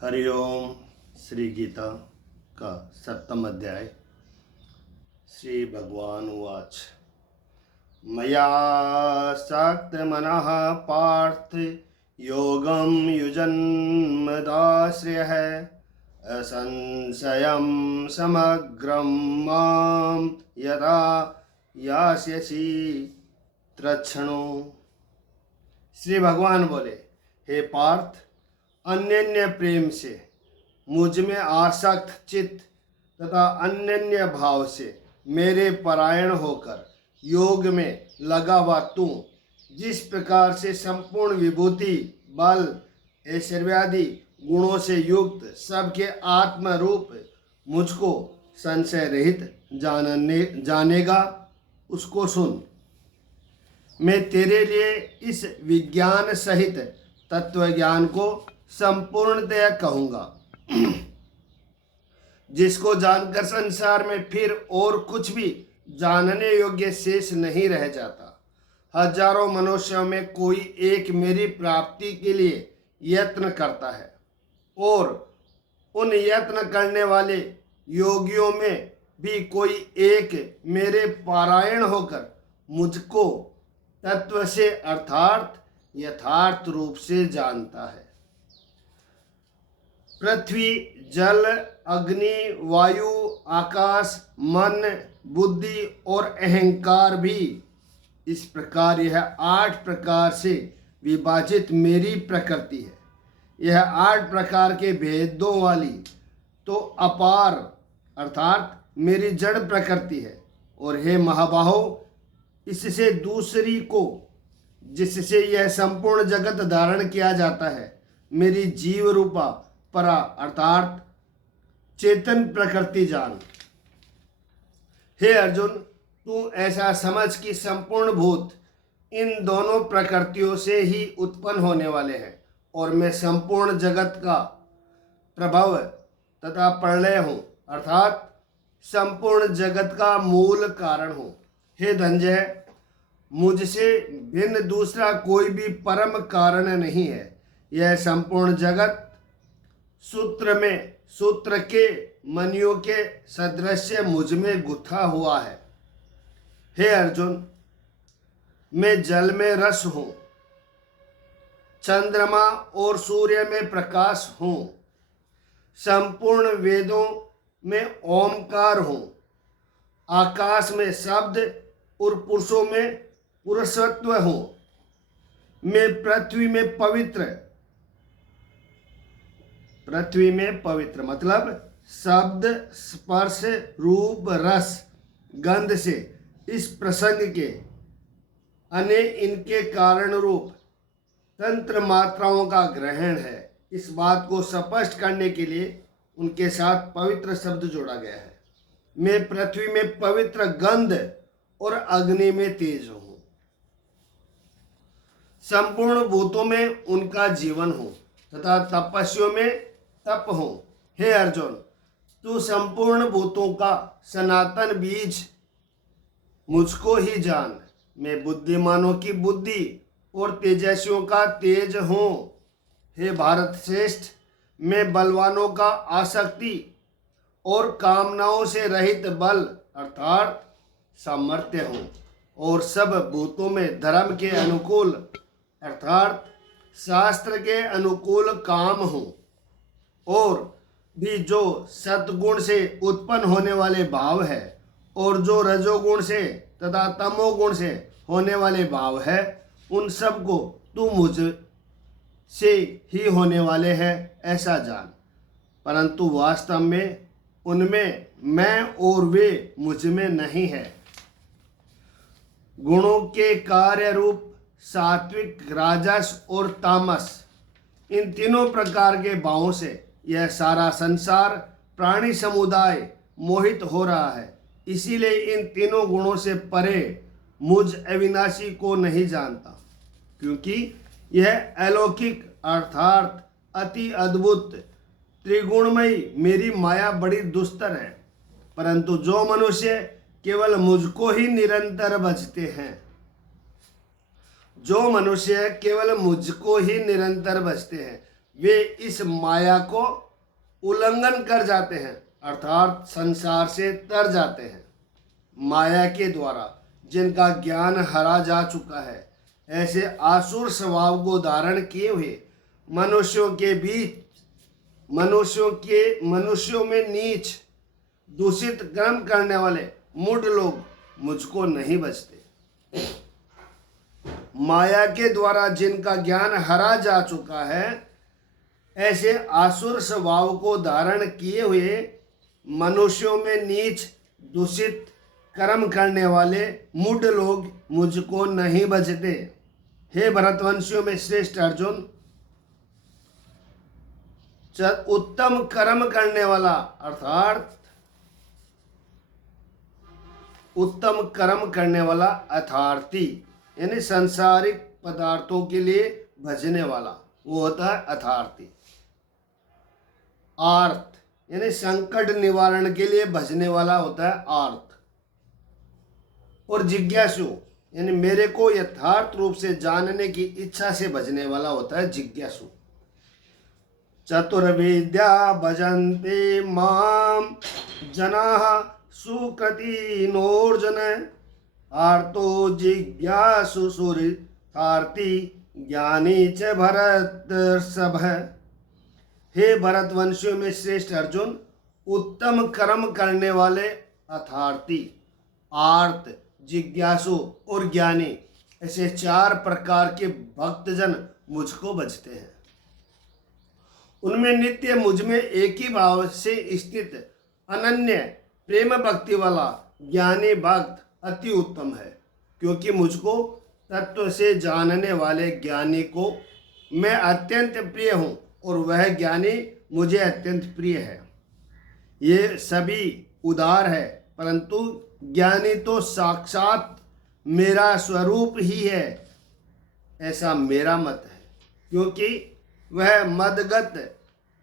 हरिओम। श्री गीता का 7वां अध्याय। श्री भगवान उवाच मया सक्तमनः पार्थ योगं युजन्मदाश्रयः असंशयं समग्रं मां यदा यास्यसि तृच्छृणु। श्री भगवान बोले, हे पार्थ, अन्यन्य प्रेम से मुझ में आसक्त चित्त तथा अन्यन्य भाव से मेरे परायण होकर योग में लगा हुआ तू जिस प्रकार से संपूर्ण विभूति, बल, ऐश्वर्यादि गुणों से युक्त सबके आत्म रूप मुझको संशय रहित जानेगा, उसको सुन। मैं तेरे लिए इस विज्ञान सहित तत्व ज्ञान को संपूर्णतया कहूँगा, जिसको जानकर संसार में फिर और कुछ भी जानने योग्य शेष नहीं रह जाता। हजारों मनुष्यों में कोई एक मेरी प्राप्ति के लिए यत्न करता है और उन यत्न करने वाले योगियों में भी कोई एक मेरे पारायण होकर मुझको तत्व से अर्थात यथार्थ रूप से जानता है। पृथ्वी, जल, अग्नि, वायु, आकाश, मन, बुद्धि और अहंकार भी इस प्रकार यह 8 प्रकार से विभाजित मेरी प्रकृति है। यह 8 प्रकार के भेदों वाली तो अपार अर्थात मेरी जड़ प्रकृति है। और हे महाबाहो, इससे दूसरी को जिससे यह संपूर्ण जगत धारण किया जाता है, मेरी जीव रूपा परा अर्थात चेतन प्रकृति जान। हे अर्जुन, तू ऐसा समझ कि संपूर्ण भूत इन दोनों प्रकृतियों से ही उत्पन्न होने वाले हैं और मैं संपूर्ण जगत का प्रभव तथा प्रलय हूँ अर्थात संपूर्ण जगत का मूल कारण हूँ। हे धनंजय, मुझसे भिन्न दूसरा कोई भी परम कारण नहीं है। यह संपूर्ण जगत सूत्र के मणियों के सदृश मुझ में गुथा हुआ है। हे अर्जुन, मैं जल में रस हूँ, चंद्रमा और सूर्य में प्रकाश हूँ, संपूर्ण वेदों में ओमकार हूँ, आकाश में शब्द और पुरुषों में पुरुषत्व हूँ। मैं पृथ्वी में पवित्र मतलब शब्द, स्पर्श, रूप, रस, गंध से इस प्रसंग के इनके कारण रूप तंत्र मात्राओं का ग्रहण है। इस बात को स्पष्ट करने के लिए उनके साथ पवित्र शब्द जोड़ा गया है। मैं पृथ्वी में पवित्र गंध और अग्नि में तेज हूँ, संपूर्ण भूतों में उनका जीवन हूँ तथा तपस्वियों में तप हूँ। हे अर्जुन, तू संपूर्ण भूतों का सनातन बीज मुझको ही जान। मैं बुद्धिमानों की बुद्धि और तेजस्वियों का तेज हूँ। हे भारत श्रेष्ठ, मैं बलवानों का आसक्ति और कामनाओं से रहित बल अर्थात सामर्थ्य हूँ और सब भूतों में धर्म के अनुकूल अर्थात शास्त्र के अनुकूल काम हूँ। और भी जो सतगुण से उत्पन्न होने वाले भाव है और जो रजोगुण से तथा तमोगुण से होने वाले भाव है, उन सब को तू मुझ से ही होने वाले हैं ऐसा जान। परंतु वास्तव में उनमें मैं और वे मुझ में नहीं है। गुणों के कार्य रूप सात्विक, राजस और तामस, इन तीनों प्रकार के भावों से यह सारा संसार प्राणी समुदाय मोहित हो रहा है। इसीलिए इन तीनों गुणों से परे मुझ अविनाशी को नहीं जानता, क्योंकि यह अलौकिक अर्थात अति अद्भुत त्रिगुणमयी मेरी माया बड़ी दुस्तर है। परंतु जो मनुष्य केवल मुझको ही निरंतर भजते हैं, जो मनुष्य केवल मुझको ही निरंतर भजते हैं, वे इस माया को उल्लंघन कर जाते हैं, अर्थात संसार से तर जाते हैं। माया के द्वारा जिनका ज्ञान हरा जा चुका है, ऐसे आसुर स्वभाव को धारण किए हुए मनुष्यों में नीच दूषित कर्म करने वाले मूढ़ लोग मुझको नहीं बचते। माया के द्वारा जिनका ज्ञान हरा जा चुका है, ऐसे आसुर स्वभाव को धारण किए हुए मनुष्यों में नीच दूषित कर्म करने वाले मूढ़ लोग मुझको नहीं बचते। हे भरतवंशियों में श्रेष्ठ अर्जुन, उत्तम कर्म करने वाला अर्थात उत्तम कर्म करने वाला अर्थार्थी यानी सांसारिक पदार्थों के लिए भजने वाला, वो होता है अर्थार्थी। आर्त यानी संकट निवारण के लिए भजने वाला होता है आर्त। और जिज्ञासु यानी मेरे को यथार्थ रूप से जानने की इच्छा से भजने वाला होता है जिज्ञासु। चतुर्विद्या भजन्ते माम जनाः सुकृतिनोर्जुन आर्तो जिज्ञासु सुरर्थी ज्ञानी च भरतर्षभ। हे भरतवंशियों में श्रेष्ठ अर्जुन, उत्तम कर्म करने वाले अर्थार्थी, आर्त, जिज्ञासु और ज्ञानी, ऐसे 4 प्रकार के भक्तजन मुझको भजते हैं। उनमें नित्य मुझ में एक ही भाव से स्थित अनन्य प्रेम भक्ति वाला ज्ञानी भक्त अति उत्तम है, क्योंकि मुझको तत्व से जानने वाले ज्ञानी को मैं अत्यंत प्रिय हूँ और वह ज्ञानी मुझे अत्यंत प्रिय है। ये सभी उदार है, परंतु ज्ञानी तो साक्षात मेरा स्वरूप ही है, ऐसा मेरा मत है। क्योंकि वह मदगत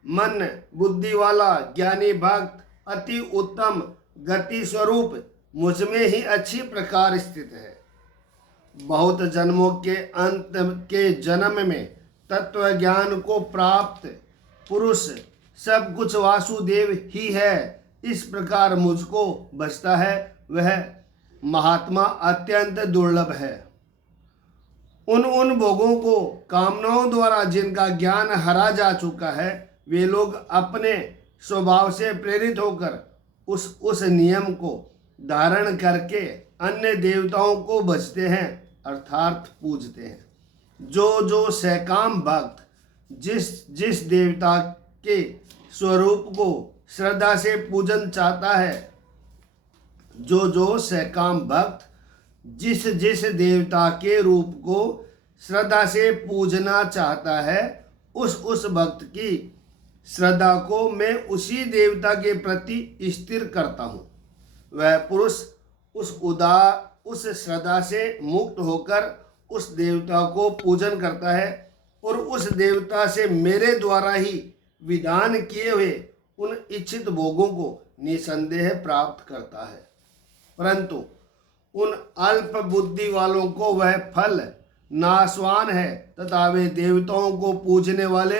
मन बुद्धि वाला ज्ञानी भक्त अति उत्तम गति स्वरूप मुझ में ही अच्छी प्रकार स्थित है। बहुत जन्मों के अंत के जन्म में तत्व ज्ञान को प्राप्त पुरुष सब कुछ वासुदेव ही है, इस प्रकार मुझको बचता है, वह महात्मा अत्यंत दुर्लभ है। उन भोगों को कामनाओं द्वारा जिनका ज्ञान हरा जा चुका है, वे लोग अपने स्वभाव से प्रेरित होकर उस नियम को धारण करके अन्य देवताओं को भजते हैं, अर्थात पूजते हैं। जो सकाम भक्त जिस देवता के स्वरूप को श्रद्धा से पूजन चाहता है, जो सकाम भक्त जिस देवता के रूप को श्रद्धा से पूजना चाहता है, उस भक्त की श्रद्धा को मैं उसी देवता के प्रति स्थिर करता हूँ। वह पुरुष उस श्रद्धा से मुक्त होकर उस देवता को पूजन करता है और उस देवता से मेरे द्वारा ही विधान किए हुए उन इच्छित भोगों को निसंदेह प्राप्त करता है। परंतु उन अल्प बुद्धि वालों को वह फल नाशवान है तथा वे देवताओं को पूजने वाले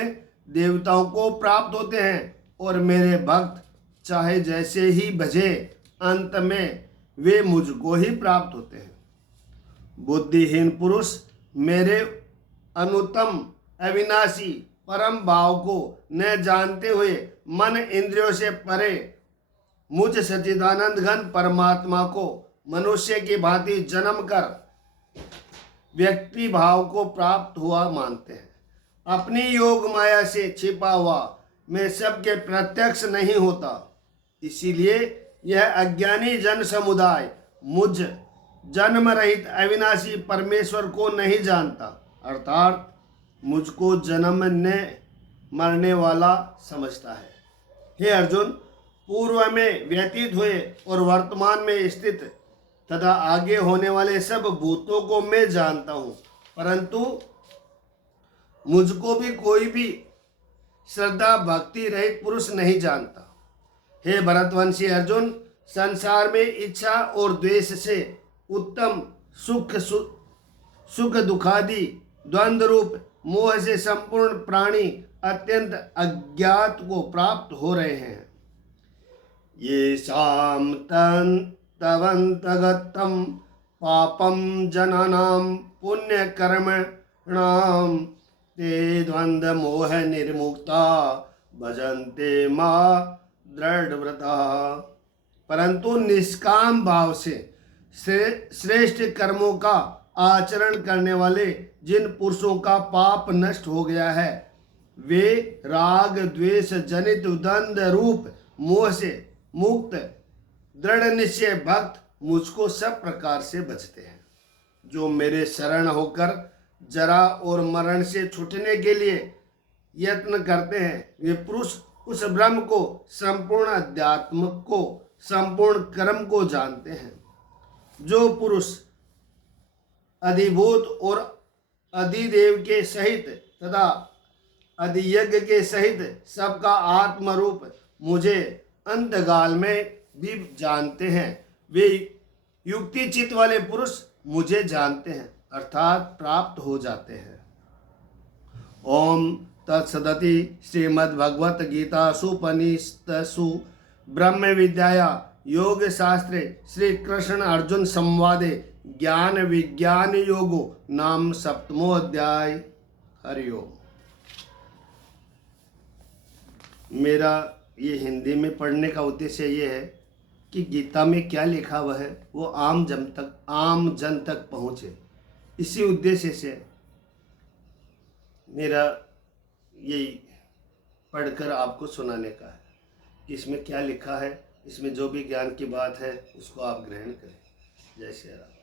देवताओं को प्राप्त होते हैं और मेरे भक्त चाहे जैसे ही भजे, अंत में वे मुझको ही प्राप्त होते हैं। बुद्धिहीन पुरुष मेरे अनुत्तम अविनाशी परम भाव को न जानते हुए मन इंद्रियों से परे मुझ सच्चिदानंद घन परमात्मा को मनुष्य की भांति जन्म कर व्यक्ति भाव को प्राप्त हुआ मानते हैं। अपनी योग माया से छिपा हुआ मैं सबके प्रत्यक्ष नहीं होता, इसीलिए यह अज्ञानी जन समुदाय मुझ जन्म रहित अविनाशी परमेश्वर को नहीं जानता, अर्थात मुझको जन्मने मरने वाला समझता है। हे अर्जुन, पूर्व में व्यतीत हुए और वर्तमान में स्थित तथा आगे होने वाले सब भूतों को मैं जानता हूँ, परंतु मुझको भी कोई भी श्रद्धा भक्ति रहित पुरुष नहीं जानता। हे भरतवंशी अर्जुन, संसार में इच्छा और द्वेष से उत्तम सुख दुखादि द्वंद्व रूप मोह से संपूर्ण प्राणी अत्यंत अज्ञात को प्राप्त हो रहे हैं। ये शाम तवंतगतम पापम जनानाम पुण्य कर्मणाम ते द्वंद्व मोह निर्मुक्ता भजन्ते माँ दृढ़व्रता। परंतु निष्काम भाव से श्रेष्ठ कर्मों का आचरण करने वाले जिन पुरुषों का पाप नष्ट हो गया है, वे राग द्वेष जनित द्वंद्व रूप मोह से मुक्त दृढ़ निश्चय भक्त मुझको सब प्रकार से बचते हैं। जो मेरे शरण होकर जरा और मरण से छूटने के लिए यत्न करते हैं, वे पुरुष उस ब्रह्म को, संपूर्ण अध्यात्म को, संपूर्ण कर्म को जानते हैं। जो पुरुष अधिभूत और अधिदेव के सहित तथा अधियज्ञ के सहित सबका आत्मरूप मुझे अंतकाल में भी जानते हैं, वे युक्ति चित्त वाले पुरुष मुझे जानते हैं अर्थात प्राप्त हो जाते हैं। ओम तत्सदति श्रीमद्भगवत गीता सुपनिषत्सु ब्रह्म विद्याया योग शास्त्रे श्री कृष्ण अर्जुन संवादे ज्ञान विज्ञान योगो नाम सप्तमो अध्याय। हरिओम। मेरा ये हिंदी में पढ़ने का उद्देश्य ये है कि गीता में क्या लिखा हुआ है वो आम जन तक पहुँचे। इसी उद्देश्य से मेरा यही पढ़कर आपको सुनाने का है कि इसमें क्या लिखा है, इसमें जो भी ज्ञान की बात है उसको आप ग्रहण करें। जय श्री राम।